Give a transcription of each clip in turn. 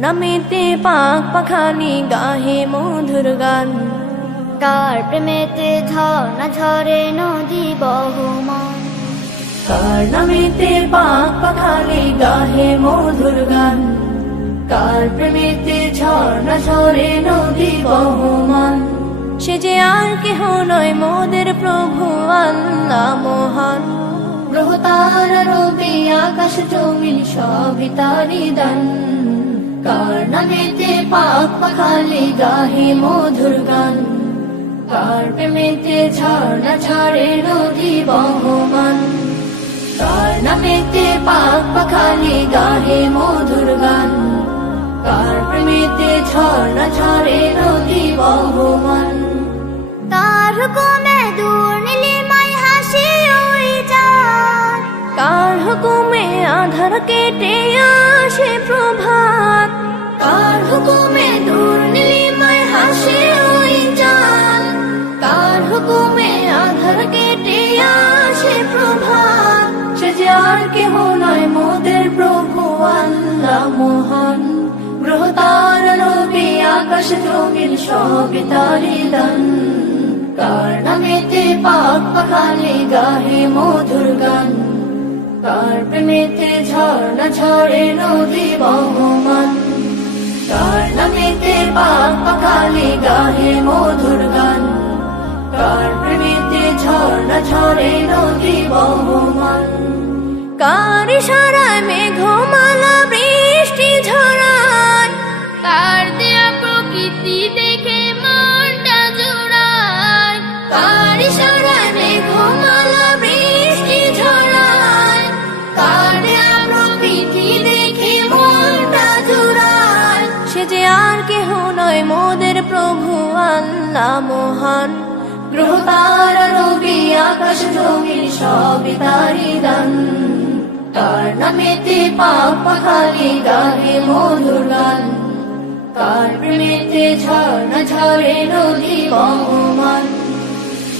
নামেতে পাক পাখালি গাহে মধুর গান, কার প্রেমেতে ঝর্ণা ঝরে নদী বহমান। কার নামেতে পাক পাখালি গাহে মধুর গান, কার প্রেমেতে ঝর্ণা ঝরে নদী বহমান। সে যে আর কেহ নয় মোদের প্রভু আল্লাহ মহান। গ্রহ তারা রবি আকাশ জমিন সবই তারি দান, কার নামেতে পাক পাখালি গাহে মধুর গান, কার প্রেমেতে ঝর্ণা ঝরে নদী বহমান। কার নামেতে পাক পাখালি গাহে মধুর গান, কার প্রেমেতে ঝর্ণা ঝরে নদী বহমান। কার হুকুমে দূর নীলিমায় হাসি ওই চাঁদ, কার হুকুমে আধার কেটে আসে প্রভাত, কার হুকুমে দূর নীলিমায় হাসে ওই চাঁদ, কার হুকুমে আধার কেটে আসে প্রভাত। সে যে আর কেহ নয় মোদের প্রভু আল্লাহ মহান। গ্রহ তারা রবি আকাশ জমিন সবই তারি দান, কার নামেতে পাক পাখালি গাহে মধুর গান, কার প্রেমেতে ঝর্ণা ঝরে নদী বহমান। কার নামেতে পাক পাখালি গাহে মধুর গান, কার প্রেমেতে ঝর্ণা ঝরে নদী বহমান। কার ইশারায় মেঘমালা বৃষ্টি ঝরায়, কার দেয়া প্রকৃতি দেখে মনটা জোড়ায়। কার ইশারায় মেঘমালা বৃষ্টি ঝরায়, কার দেয়া প্রকৃতি দেখে মনটা জুড়ায়। সে যে আর কেহ নয় মোদের প্রভু আল্লাহ মহান। গ্রহ তারা রবি আকাশ জমিন সবই তারি দান, কার নামেতে পাক পাখালি গাহে মধুর গান, কার প্রেমেতে ঝর্ণা ঝরে নদী বহমান।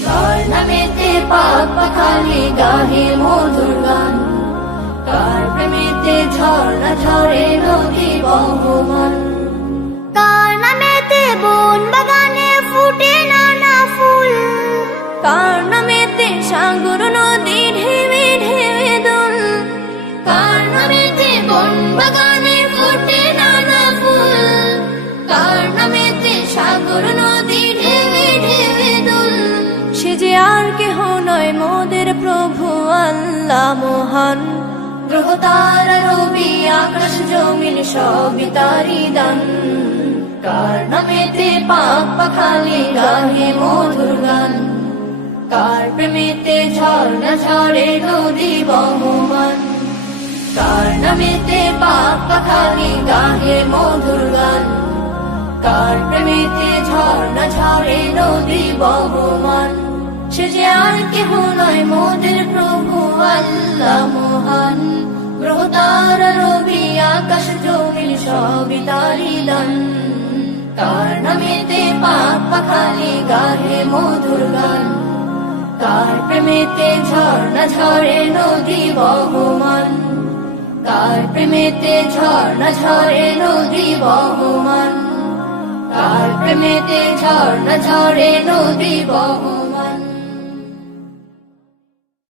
কার নামেতে পাক পাখালি গাহে মধুর গান, কার প্রেমেতে ঝর্ণা ঝরে নদী বহমান। কার নামেতে বন বাগানে ফুটে নানা ফুল, কার নামেতে সাগর নদী ঢেউে ঢেউে দোল, কার নামেতে বন বাগানে ফুটে নানা ফুল, কার নামেতে সাগর নদী ঢেউে ঢেউে দোল। সে যে আর কেহ নয় মোদের প্রভু আল্লাহ মহান। গ্রহ তারা রবি আকাশ জমিন সবই তারি দান, কার নামেতে পাক পাখালি গাহে মধুর গান, কার প্রেমেতে ঝর্ণা ঝরে নদী বহমান। কার নামেতে পাক পাখালি গাহে মধুর গান, কার প্রেমেতে ঝর্ণা ঝরে নদী বহমান। সে যে আর কেহ নয় মোদের প্রভু আল্লাহ মহান। গ্রহ তারা রবি আকাশ জমিন সবই তারি দান, কার নামেতে পাক পাখালি গাহে মধুর গান, কার প্রেমেতে ঝর্ণা ঝরে নদী বহমান। কার প্রেমেতে ঝর্ণা ঝরে নদী বহমান, কার প্রেমেতে ঝর্ণা ঝরে নদী বহমান।